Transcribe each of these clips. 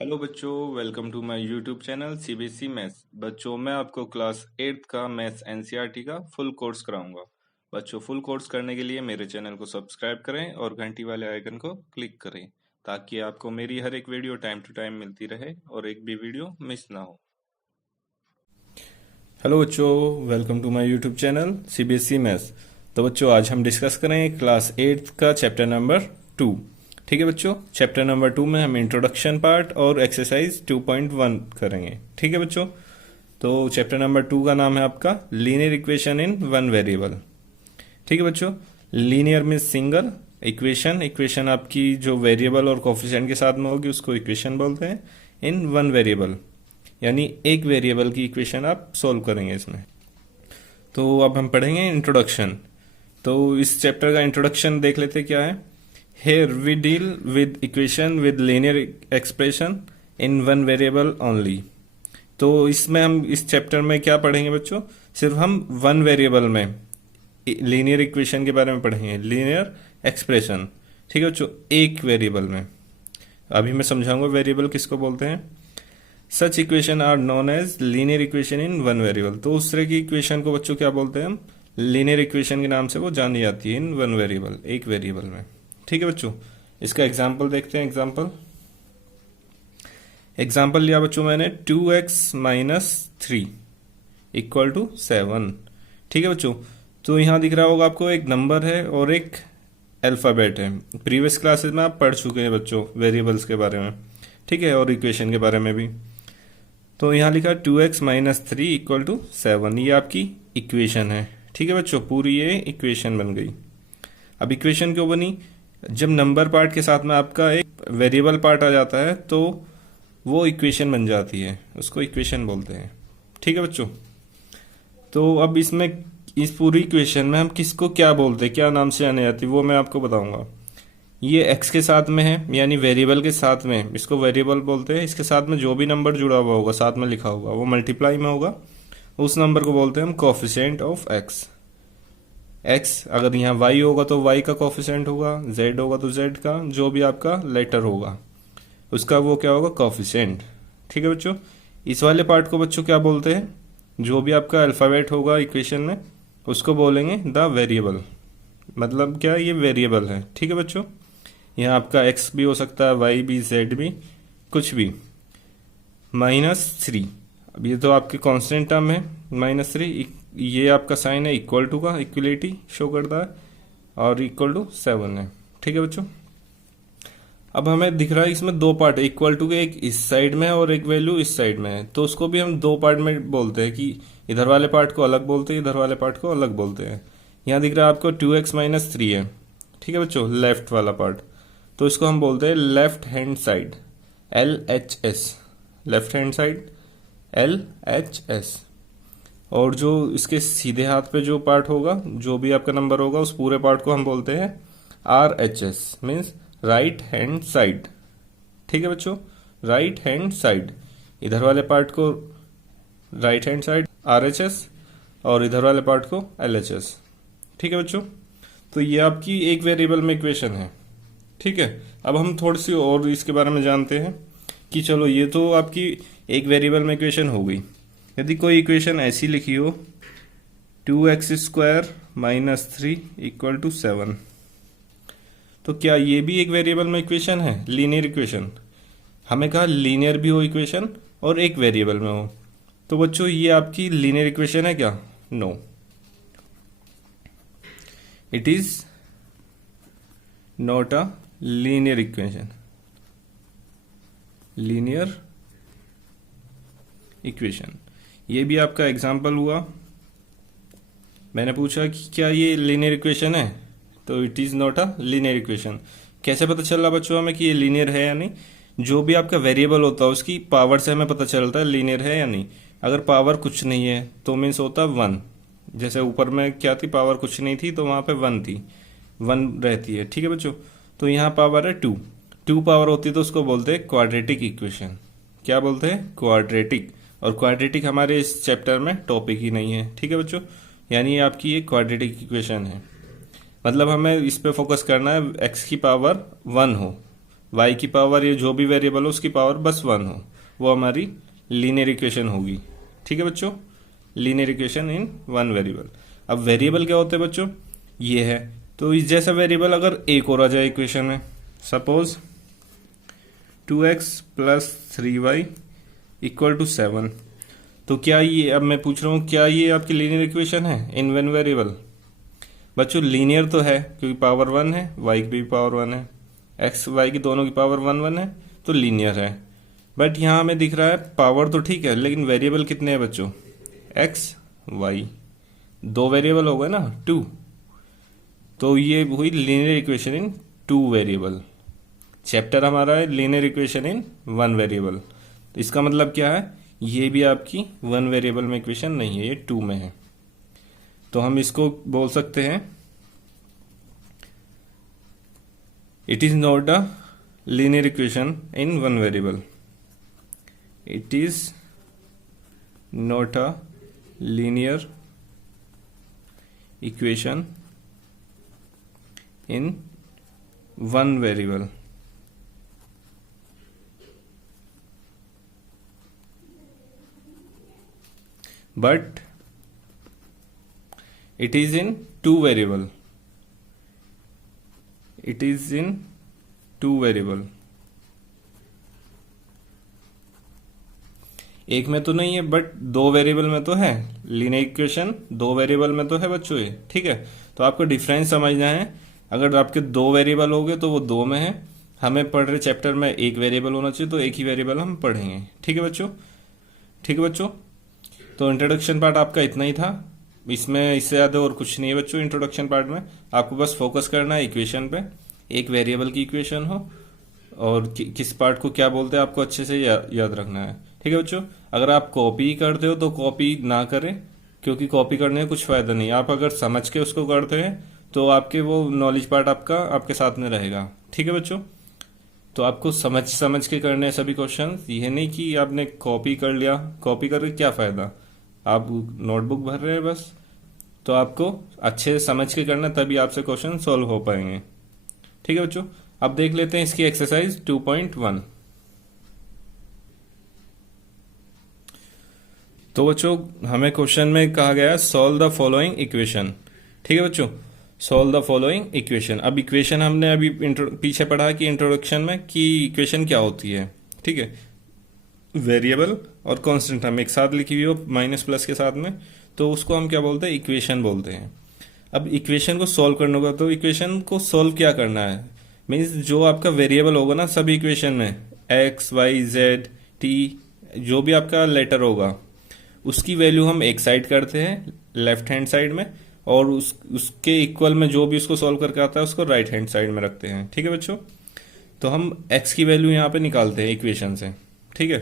Hello बच्चों, welcome to my YouTube channel CBSE maths. बच्चों, मैं आपको क्लास 8th का मैथ्स एनसीईआरटी का फुल कोर्स कराऊंगा। बच्चों, फुल कोर्स करने के लिए मेरे चैनल को सब्सक्राइब करें और घंटी वाले आइकन को क्लिक करें ताकि आपको मेरी हर एक वीडियो टाइम टू टाइम मिलती रहे और एक भी वीडियो मिस ना हो। हेलो बच्चों, welcome to my YouTube channel CBSE maths. तो बच्चों, आज हम डिस्कस करेंगे क्लास 8th का चैप्टर नंबर 2। ठीक है बच्चों, चैप्टर नंबर 2 में हम इंट्रोडक्शन पार्ट और एक्सरसाइज 2.1 करेंगे। ठीक है बच्चों, तो चैप्टर नंबर 2 का नाम है आपका linear equation in one variable. ठीक है बच्चों, लीनियर मीन्स सिंगल, इक्वेशन आपकी जो वेरिएबल और कोफिशिएंट के साथ में होगी उसको इक्वेशन बोलते हैं। इन वन वेरिएबल यानी एक वेरिएबल की इक्वेशन आप सोल्व करेंगे इसमें। तो अब हम पढ़ेंगे इंट्रोडक्शन। तो इस चैप्टर का इंट्रोडक्शन देख लेते क्या है। Here we deal with equation with linear expression in one variable only। तो इसमें हम इस चैप्टर में क्या पढ़ेंगे बच्चों, सिर्फ हम वन वेरिएबल में लीनियर इक्वेशन के बारे में पढ़ेंगे, लीनियर एक्सप्रेशन। ठीक है बच्चों, एक वेरिएबल में। अभी मैं समझाऊंगा वेरिएबल किसको बोलते हैं। Such equation are known as linear equation in one variable. तो उस तरह की इक्वेशन को बच्चों क्या बोलते हैं हम, लीनियर इक्वेशन के नाम से वो जानी जाती है इन वन वेरिएबल, एक वेरिएबल में। ठीक है बच्चों, इसका एग्जाम्पल देखते हैं। एग्जाम्पल लिया बच्चों मैंने 2x माइनस 3 इक्वल टू 7। ठीक है बच्चों, तो यहाँ दिख रहा होगा आपको एक नंबर है और एक अल्फाबेट है। प्रीवियस क्लासेस में आप पढ़ चुके हैं बच्चों वेरिएबल्स के बारे में, ठीक है, और इक्वेशन के बारे में भी। तो यहाँ लिखा 2x माइनस 3 इक्वल टू 7, ये आपकी इक्वेशन है। ठीक है बच्चों, पूरी ये इक्वेशन बन गई। अब इक्वेशन क्यों बनी, जब नंबर पार्ट के साथ में आपका एक वेरिएबल पार्ट आ जाता है तो वो इक्वेशन बन जाती है, उसको इक्वेशन बोलते हैं। ठीक है बच्चों, तो अब इसमें इस पूरी इक्वेशन में हम किसको क्या बोलते हैं, क्या नाम से आने जाती है, वो मैं आपको बताऊंगा। ये x के साथ में है यानी वेरिएबल के साथ में, इसको वेरिएबल बोलते हैं। इसके साथ में जो भी नंबर जुड़ा हुआ होगा, साथ में लिखा होगा, वो मल्टीप्लाई में होगा, उस नंबर को बोलते हैं हम कोफिशिएंट ऑफ x। अगर यहाँ y होगा तो y का कोफिशिएंट होगा, z होगा तो z का, जो भी आपका लेटर होगा उसका वो क्या होगा, कोफिशिएंट। ठीक है बच्चों, इस वाले पार्ट को बच्चों क्या बोलते हैं, जो भी आपका अल्फाबेट होगा इक्वेशन में उसको बोलेंगे द वेरिएबल। मतलब क्या, ये वेरिएबल है। ठीक है बच्चों, यहाँ आपका x भी हो सकता है, y भी, z भी, कुछ भी। -3, अब ये तो आपके कांस्टेंट टर्म है -3, ये आपका साइन है इक्वल टू का, इक्वलिटी शो करता है, और इक्वल टू 7 है। ठीक है बच्चों, अब हमें दिख रहा है इसमें दो पार्ट है, इक्वल टू के एक इस साइड में है और एक वैल्यू इस साइड में है, तो उसको भी हम दो पार्ट में बोलते हैं कि इधर वाले पार्ट को अलग बोलते हैं, इधर वाले पार्ट को अलग बोलते हैं। यहाँ दिख रहा है आपको 2x माइनस 3 है। ठीक है बच्चों, लेफ्ट वाला पार्ट, तो इसको हम बोलते हैं left hand side, LHS, left hand side LHS। और जो इसके सीधे हाथ पे जो पार्ट होगा, जो भी आपका नंबर होगा, उस पूरे पार्ट को हम बोलते हैं RHS, means right hand side. ठीक है बच्चों, राइट हैंड साइड, इधर वाले पार्ट को राइट हैंड साइड RHS और इधर वाले पार्ट को LHS। ठीक है बच्चों, तो ये आपकी एक वेरिएबल में इक्वेशन है। ठीक है, अब हम थोड़ी सी और इसके बारे में जानते हैं कि चलो, ये तो आपकी एक वेरिएबल में इक्वेशन हो गई। यदि कोई इक्वेशन ऐसी लिखी हो 2x square minus 3 equal to 7, तो क्या ये भी एक वेरिएबल में इक्वेशन है, लीनियर इक्वेशन। हमें कहा लीनियर भी हो इक्वेशन और एक वेरिएबल में हो, तो बच्चों ये आपकी लीनियर इक्वेशन है क्या, no, it is not a linear equation. Linear equation, ये भी आपका एग्जाम्पल हुआ। मैंने पूछा कि क्या ये लीनियर इक्वेशन है, तो it is not a linear equation. कैसे पता चल रहा बच्चों हमें कि ये लीनियर है या नहीं, जो भी आपका वेरिएबल होता है उसकी पावर से हमें पता चलता है लीनियर है या नहीं। अगर पावर कुछ नहीं है तो मीन्स होता 1, जैसे ऊपर में क्या थी, पावर कुछ नहीं थी तो वहां पे 1 थी, 1 रहती है। ठीक है बच्चों, तो यहाँ पावर है 2 पावर होती है तो उसको बोलते हैं क्वाड्रेटिक इक्वेशन। क्या बोलते हैं, क्वाड्रेटिक। और क्वाड्रेटिक हमारे इस चैप्टर में टॉपिक ही नहीं है। ठीक है बच्चों, यानी आपकी ये क्वाड्रेटिक इक्वेशन है, मतलब हमें इस पे फोकस करना है x की पावर 1 हो, y की पावर ये जो भी वेरिएबल हो उसकी पावर बस 1 हो, वो हमारी लीनियर इक्वेशन होगी। ठीक है बच्चों, linear equation in one variable. अब वेरिएबल क्या होते हैं बच्चों, ये है। तो इस जैसा वेरिएबल अगर एक और आ जाए इक्वेशन में, suppose 2x plus 3y equal to 7, तो क्या ये, अब मैं पूछ रहा हूँ क्या ये आपकी लीनियर इक्वेशन है इन वन वेरिएबल? बच्चों लीनियर तो है क्योंकि पावर 1 है, y की भी पावर 1 है, x y की दोनों की पावर 1 1 है, तो लीनियर है। बट यहाँ हमें दिख रहा है पावर तो ठीक है लेकिन वेरिएबल कितने हैं बच्चों, x y, दो वेरिएबल हो गए ना, 2, तो ये हुई लीनियर इक्वेशन इन टू वेरिएबल। चैप्टर हमारा है linear equation in one variable, तो इसका मतलब क्या है, ये भी आपकी वन वेरिएबल में इक्वेशन नहीं है, ये टू में है। तो हम इसको बोल सकते हैं it is not a linear equation in one variable, it is not a linear equation in one variable. But it is in two variable, it is in two variable। एक में तो नहीं है बट दो वेरिएबल में तो है, linear equation दो वेरिएबल में तो है बच्चों ये। ठीक है, तो आपको डिफरेंस समझना है। अगर आपके दो वेरिएबल हो गए तो वो दो में है, हमें पढ़ रहे चैप्टर में एक वेरिएबल होना चाहिए, तो एक ही वेरिएबल हम पढ़ेंगे। ठीक है बच्चों, ठीक है बच्चों, तो इंट्रोडक्शन पार्ट आपका इतना ही था, इसमें इससे ज़्यादा और कुछ नहीं है बच्चों। इंट्रोडक्शन पार्ट में आपको बस फोकस करना है इक्वेशन पे, एक वेरिएबल की इक्वेशन हो और किस पार्ट को क्या बोलते हैं आपको अच्छे से याद रखना है। ठीक है बच्चों, अगर आप कॉपी करते हो तो कॉपी ना करें क्योंकि कॉपी करने में कुछ फायदा नहीं। आप अगर समझ के उसको करते हैं तो आपके वो नॉलेज पार्ट आपका आपके साथ में रहेगा। ठीक है बच्चों, तो आपको समझ समझ के करने हैं सभी क्वेश्चन, ये नहीं कि आपने कॉपी कर लिया, कॉपी करके क्या फायदा, आप नोटबुक भर रहे हैं बस। तो आपको अच्छे से समझ के करना, तभी आपसे क्वेश्चन सॉल्व हो पाएंगे। ठीक है बच्चों, अब देख लेते हैं इसकी एक्सरसाइज 2.1। तो बच्चों हमें क्वेश्चन में कहा गया है सॉल्व द फॉलोइंग इक्वेशन। ठीक है बच्चों, सॉल्व द फॉलोइंग इक्वेशन। अब इक्वेशन हमने अभी पीछे पढ़ा कि इंट्रोडक्शन में कि इक्वेशन क्या होती है। ठीक है, वेरिएबल और कांस्टेंट हम एक साथ लिखी हुई हो माइनस प्लस के साथ में, तो उसको हम क्या बोलते हैं, इक्वेशन बोलते हैं। अब इक्वेशन को सॉल्व करने होगा, तो इक्वेशन को सॉल्व क्या करना है, मीन्स जो आपका वेरिएबल होगा ना सभी इक्वेशन में, एक्स वाई जेड टी, जो भी आपका लेटर होगा उसकी वैल्यू हम एक साइड करते हैं लेफ्ट हैंड साइड में, और उसके इक्वल में जो भी उसको सॉल्व करके आता है उसको राइट हैंड साइड में रखते हैं। ठीक है बच्चों, तो हम x की वैल्यू यहाँ पे निकालते हैं इक्वेशन से। ठीक है,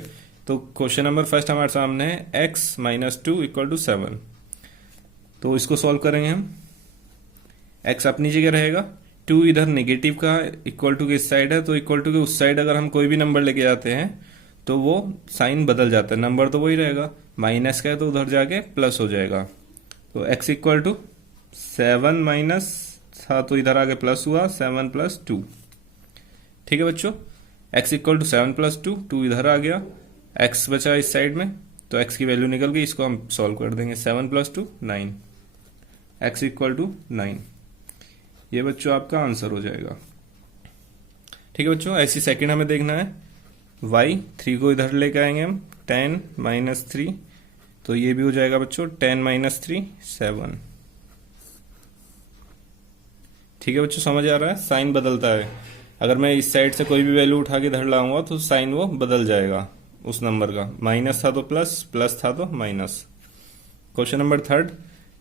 तो क्वेश्चन नंबर फर्स्ट हमारे सामने है x माइनस 2 इक्वल टू 7। तो इसको सॉल्व करेंगे हम, x अपनी जगह रहेगा, 2 इधर नेगेटिव का इक्वल टू के इस साइड है, तो इक्वल टू के उस साइड अगर हम कोई भी नंबर लेके जाते हैं तो वो साइन बदल जाता है, नंबर तो वही रहेगा, माइनस का है तो उधर जाके प्लस हो जाएगा। तो x इक्वल टू 7 माइनस था तो इधर आगे प्लस हुआ, 7 प्लस 2। ठीक है बच्चों, x इक्वल टू 7 प्लस 2, 2 इधर आ गया, x बचा इस साइड में, तो x की वैल्यू निकल गई, इसको हम सॉल्व कर देंगे। 7 प्लस 2 9, x इक्वल टू 9, ये बच्चों आपका आंसर हो जाएगा। ठीक है बच्चों, ऐसी सेकंड हमें देखना है y, 3 को इधर लेके आएंगे हम, 10 माइनस 3, तो ये भी हो जाएगा बच्चों 10 माइनस 3 7। ठीक है बच्चों, समझ आ रहा है, साइन बदलता है, अगर मैं इस साइड से कोई भी वैल्यू उठा के इधर लाऊंगा तो साइन वो बदल जाएगा उस नंबर का, माइनस था तो प्लस, प्लस था तो माइनस। Question number third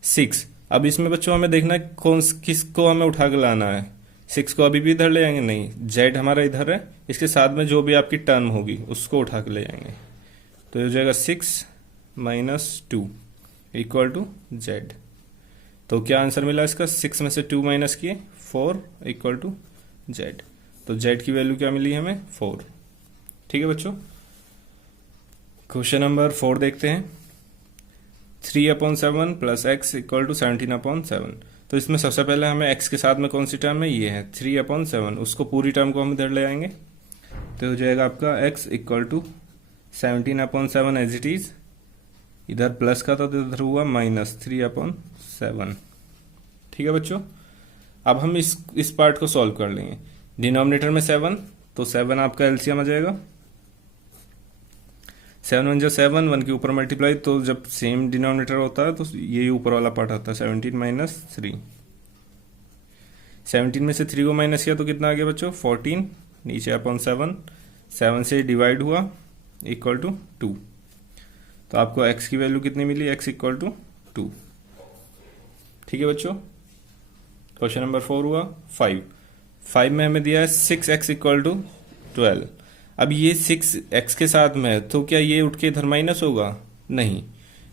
6। अब इसमें बच्चों हमें देखना है किसको हमें उठा के लाना है, 6 को अभी भी इधर ले जाएंगे नहीं, जेड हमारा इधर है, इसके साथ में जो भी आपकी टर्म होगी उसको उठा के ले जाएंगे, तो ये हो जाएगा 6 माइनस 2 इक्वल टू जेड। तो क्या आंसर मिला इसका, 6 में से 2 माइनस किए 4 इक्वल टू जेड, तो जेड की वैल्यू क्या मिली हमें 4। ठीक है बच्चों, क्वेश्चन नंबर 4 देखते हैं, 3/7 प्लस एक्स इक्वल टू 17/7। तो इसमें सबसे पहले हमें x के साथ में कौन सी टर्म है, ये है 3/7, उसको पूरी टर्म को हम इधर ले आएंगे, तो हो जाएगा आपका x equal to 17/7 as it is, इधर प्लस का था तो इधर हुआ -3/7। ठीक है बच्चों, अब हम इस पार्ट को सॉल्व कर लेंगे। डिनोमिनेटर में 7, तो 7 आपका एलसीएम आ जाएगा। 7 1 7, 1 के ऊपर मल्टीप्लाई, तो जब सेम डिनोमिनेटर होता है तो ये ऊपर वाला पार्ट आता है 17 - 3। 17 में से 3 को माइनस किया तो कितना आ गया बच्चों 14, नीचे अपॉन 7, 7 से डिवाइड हुआ इक्वल टू 2। तो आपको x की वैल्यू कितनी मिली, x इक्वल टू 2। ठीक है बच्चों, क्वेश्चन नंबर 4 हुआ। 5 में हमें दिया है 6x इक्वल टू 12। अब ये 6x के साथ में है तो क्या ये उठ के इधर माइनस होगा? नहीं,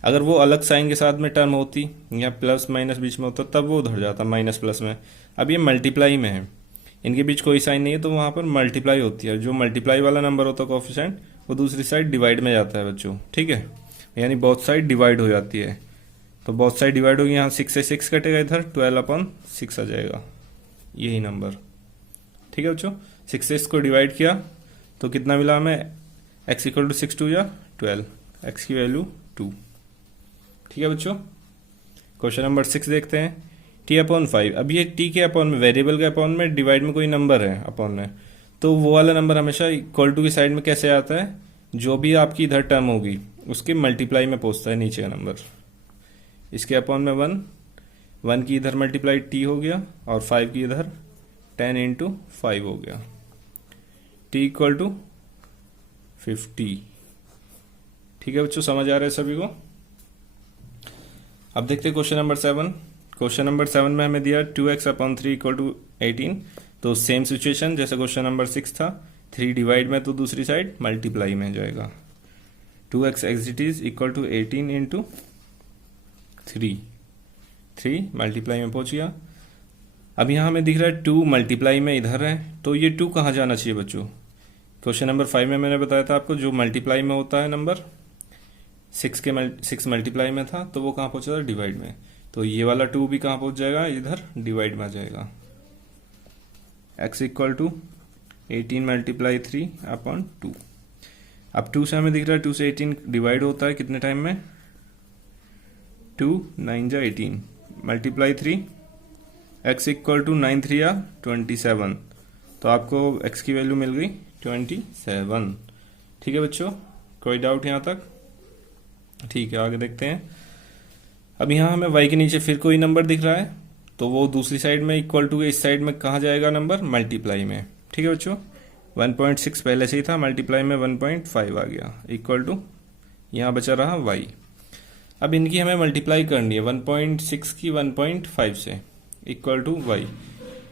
अगर वो अलग साइन के साथ में टर्म होती या प्लस माइनस बीच में होता तब वो उधर जाता माइनस प्लस में। अब ये मल्टीप्लाई में है, इनके बीच कोई साइन नहीं है तो वहाँ पर मल्टीप्लाई होती है। जो मल्टीप्लाई वाला नंबर होता है कोएफिशिएंट, वो दूसरी साइड डिवाइड में जाता है बच्चों। ठीक है, यानी बोथ साइड डिवाइड हो जाती है। तो बोथ साइड डिवाइड होगी, यहाँ 6 से 6 कटेगा, इधर 12/6 आ जाएगा, यही नंबर। ठीक है बच्चों, 6 से इसको डिवाइड किया तो कितना मिला हमें, x इक्वल टू 6 2 या 12, x की वैल्यू 2। ठीक है बच्चों, क्वेश्चन नंबर 6 देखते हैं। t/5, अब ये t के अपॉन में, वेरिएबल के अपॉन में, डिवाइड में कोई नंबर है अपॉन में, तो वो वाला नंबर हमेशा इक्वल टू की साइड में कैसे आता है, जो भी आपकी इधर टर्म होगी उसके मल्टीप्लाई में पहुंचता है नीचे का नंबर। इसके अपॉन में 1 की इधर मल्टीप्लाई t हो गया और 5 की इधर 10 × 5 हो गया, t इक्वल टू 50। ठीक है बच्चों, समझ आ रहा है सभी को? अब देखते हैं क्वेश्चन नंबर 7। क्वेश्चन नंबर 7 में हमें दिया 2x/3 इक्वल टू 18। तो सेम सिचुएशन जैसे क्वेश्चन नंबर 6 था, 3 डिवाइड में तो दूसरी साइड मल्टीप्लाई में जाएगा। 2x as it is equal to 18 × 3 multiply में पहुंच गया। अब यहाँ हमें दिख रहा है 2 मल्टीप्लाई में इधर है, तो ये 2 कहाँ जाना चाहिए बच्चों? क्वेश्चन नंबर 5 में मैंने बताया था आपको, जो मल्टीप्लाई में होता है नंबर 6 मल्टीप्लाई में था, तो वो कहाँ पहुंचा था, डिवाइड में। तो ये वाला 2 भी कहाँ पहुंच जाएगा, इधर डिवाइड में आ जाएगा। x equal to 18 × 3/2। अब 2 से हमें दिख रहा है 2 से 18 डिवाइड होता है कितने टाइम में, 2 9 जा 18 मल्टीप्लाई 3, x इक्वल टू 9 3 या 27। तो आपको x की वैल्यू मिल गई 27। ठीक है बच्चों, कोई डाउट यहाँ तक? ठीक है, आगे देखते हैं। अब यहाँ हमें y के नीचे फिर कोई नंबर दिख रहा है, तो वो दूसरी साइड में इक्वल टू के इस साइड में कहाँ जाएगा नंबर, मल्टीप्लाई में। ठीक है बच्चों, 1.6 पहले से ही था, मल्टीप्लाई में 1.5 आ गया, इक्वल टू यहाँ बचा रहा y। अब इनकी हमें मल्टीप्लाई करनी है 1.6 की 1.5 से, इक्वल टू y।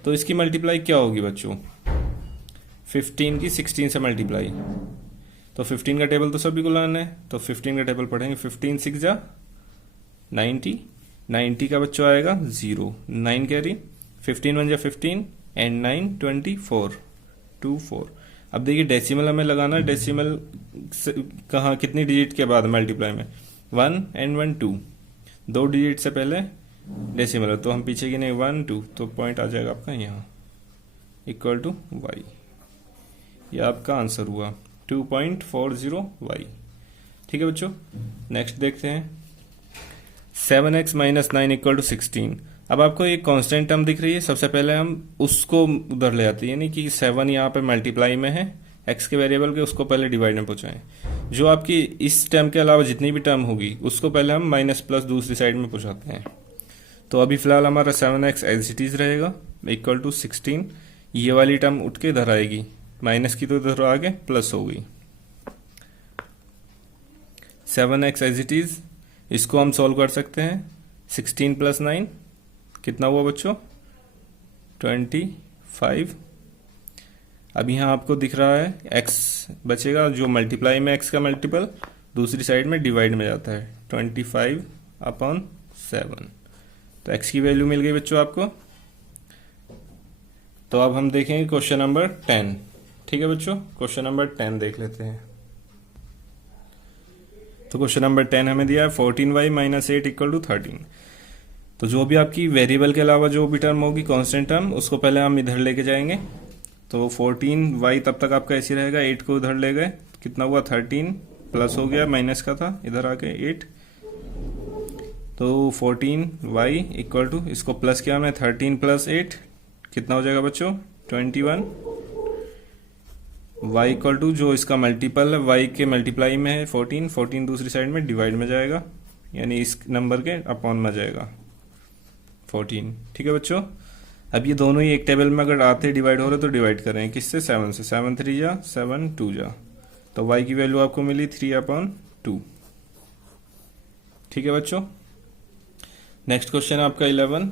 तो इसकी मल्टीप्लाई क्या होगी बच्चों, 15 की 16 से मल्टीप्लाई। तो 15 का टेबल तो सभी को लाना है, तो 15 का टेबल पढ़ेंगे। 15 6 जा 90, 90 का बच्चों आएगा 0, 9 कैरी, 15 1 जा 15 एंड 9 24। अब देखिए डेसिमल हमें लगाना, डेसिमल कहाँ कितनी डिजिट के बाद मल्टीप्लाई में, 1 एंड 1 2, 2 डिजिट से पहले डेसिमल है, तो हम पीछे की नहीं 1 2, तो पॉइंट आ जाएगा आपका यहाँ, इक्वल टू y। ये आपका आंसर हुआ 2.40 y। ठीक है बच्चों, नेक्स्ट देखते हैं। 7x - 9 equal to 16। अब आपको एक कांस्टेंट टर्म दिख रही है, सबसे पहले हम उसको उधर ले आते हैं, यानी कि 7 यहाँ पे मल्टीप्लाई में है, x के वेरिएबल के, उसको पहले डिवाइड में पहुंचाएं। जो आपकी इस टर्म के अलावा जितनी भी टर्म होगी उसको पहले हम माइनस प्लस दूसरी साइड में पहुंचाते हैं। तो अभी फिलहाल हमारा 7x एज इट इज रहेगा इक्वल टू 16। ये वाली टर्म उठ के इधर आएगी, माइनस की तो इधर आगे प्लस हो गई। 7x एज इट इज, इसको हम सॉल्व कर सकते हैं। 16 + 9 कितना हुआ बच्चों, 25। अब यहाँ आपको दिख रहा है x बचेगा, जो मल्टीप्लाई में x का मल्टीपल दूसरी साइड में डिवाइड में जाता है, 25/7। तो x की वैल्यू मिल गई बच्चों आपको। तो अब हम देखेंगे क्वेश्चन नंबर 10। ठीक है बच्चों, क्वेश्चन नंबर 10 देख लेते हैं। तो क्वेश्चन नंबर 10 हमें दिया है 14y - 8 इक्वल टू 13। तो जो भी आपकी वेरिएबल के अलावा जो भी टर्म होगी कांस्टेंट टर्म, उसको पहले हम इधर लेके जाएंगे तो 14y तब तक आपका ऐसे रहेगा, 8 को उधर ले गए, कितना हुआ 13, प्लस हो गया, माइनस का था, इधर आके 8, तो 14y इक्वल टू, इसको प्लस किया हमने, 13 प्लस 8 कितना हो जाएगा बच्चों 21, y इक्वल टू जो इसका मल्टीपल है, y के मल्टीप्लाई में है 14, 14 दूसरी साइड में डिवाइड में जाएगा, यानी इस नंबर के अपॉन में जाएगा 14। ठीक है बच्चों, अब ये दोनों ही एक टेबल में अगर आते डिवाइड हो रहे तो डिवाइड करें किससे, 7 से, 7 3 जा 7 2 जा, तो y की वैल्यू आपको मिली 3/2। ठीक है बच्चों, नेक्स्ट क्वेश्चन आपका 11,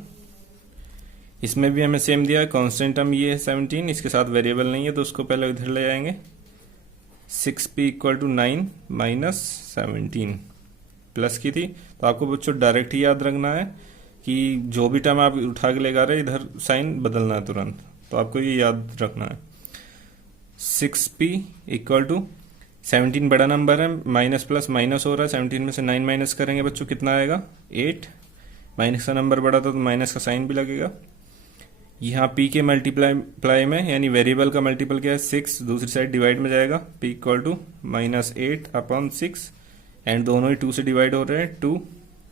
इसमें भी हमें सेम दिया है, कांस्टेंट टर्म ये है 17, इसके साथ वेरिएबल नहीं है तो उसको पहले इधर ले आएंगे, 6p equal to 9 minus 17 plus की थी, तो आपको बच्चों डायरेक्ट ही याद रखना है कि जो भी टर्म आप उठा के लेगा रहे इधर साइन बदलना है तुरंत, तो आपको ये याद रखना है। 6p इक्वल टू 17 बड़ा नंबर है, माइनस प्लस माइनस हो रहा है, 17 में से 9 माइनस करेंगे बच्चों कितना आएगा 8, माइनस का नंबर बड़ा था तो माइनस का साइन भी लगेगा। यहाँ p के मल्टीप्लाई में यानी वेरिएबल का मल्टीपल क्या है 6, दूसरी साइड डिवाइड में जाएगा, p इक्वल टू -8/6 एंड दोनों ही 2 से डिवाइड हो रहे हैं, 2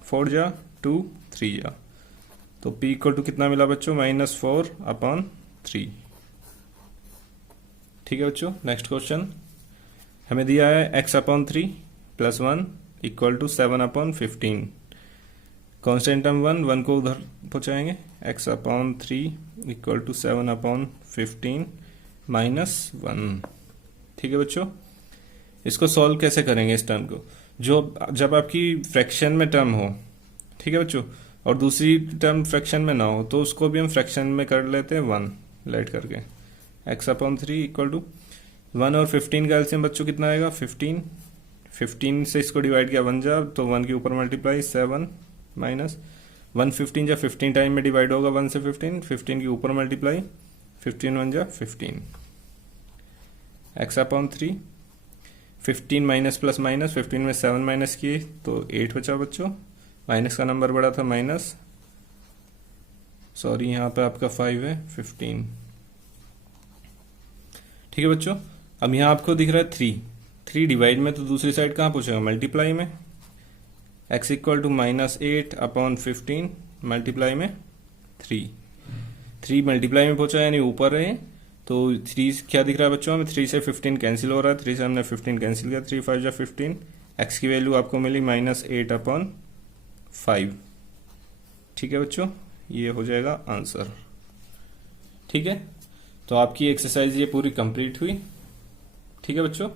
4 जा 2 3 जा, तो p इक्वल टू कितना मिला बच्चों -4/3। ठीक है बच्चों, नेक्स्ट क्वेश्चन हमें दिया है x/3 + 1 equal to 7/15, constant term 1 को उधर पहुंचाएंगे, x/3 इक्वल टू 7/15 -1। ठीक है बच्चों, इसको सॉल्व कैसे करेंगे इस टर्म को, जब आपकी फ्रैक्शन में टर्म हो, ठीक है बच्चों, और दूसरी टर्म फ्रैक्शन में ना हो तो उसको भी हम फ्रैक्शन में कर लेते हैं 1 लेट करके, x/3 इक्वल टू 1 और 15 का एलसीएम बच्चों कितना आएगा 15, 15 से इसको डिवाइड किया 1 जा, तो 1 के ऊपर मल्टीप्लाई 7 माइनस 1 15 जा 15 टाइम में डिवाइड होगा 1 से 15, 15 के ऊपर मल्टीप्लाई 15 1 जा 15, x/3 15 माइनस प्लस माइनस, 15 में 7 माइनस किए तो 8 बचा बच्चों, माइनस का नंबर बड़ा था माइनस, सॉरी यहाँ पे आपका 5 है 15। ठीक है बच्चों, अब यहाँ आपको दिख रहा है 3 डिवाइड में, तो दूसरी साइड कहाँ पूछेगा मल्टीप्लाई में, x इक्वल टू -8/15 मल्टीप्लाई में 3 मल्टीप्लाई में पहुंचा यानी ऊपर है, तो 3 क्या दिख रहा है बच्चों हमें, 3 से 15 कैंसिल हो रहा है, 3 से हमने 15 कैंसिल किया, 3 5 जा 15, x की वैल्यू आपको मिली -8/5। ठीक है बच्चों, ये हो जाएगा आंसर। ठीक है, तो आपकी एक्सरसाइज ये पूरी कंप्लीट हुई। ठीक है बच्चों,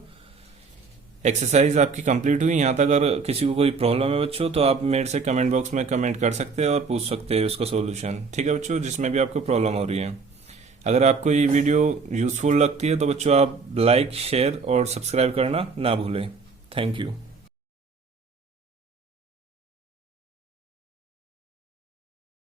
एक्सरसाइज आपकी कंप्लीट हुई। यहाँ तक अगर किसी को कोई प्रॉब्लम है बच्चों तो आप मेरे से कमेंट बॉक्स में कमेंट कर सकते हैं और पूछ सकते हैं उसका सॉल्यूशन। ठीक है बच्चों, जिसमें भी आपको प्रॉब्लम हो रही है। अगर आपको ये वीडियो यूजफुल लगती है तो बच्चों आप लाइक शेयर और सब्सक्राइब करना ना भूलें। Thank you.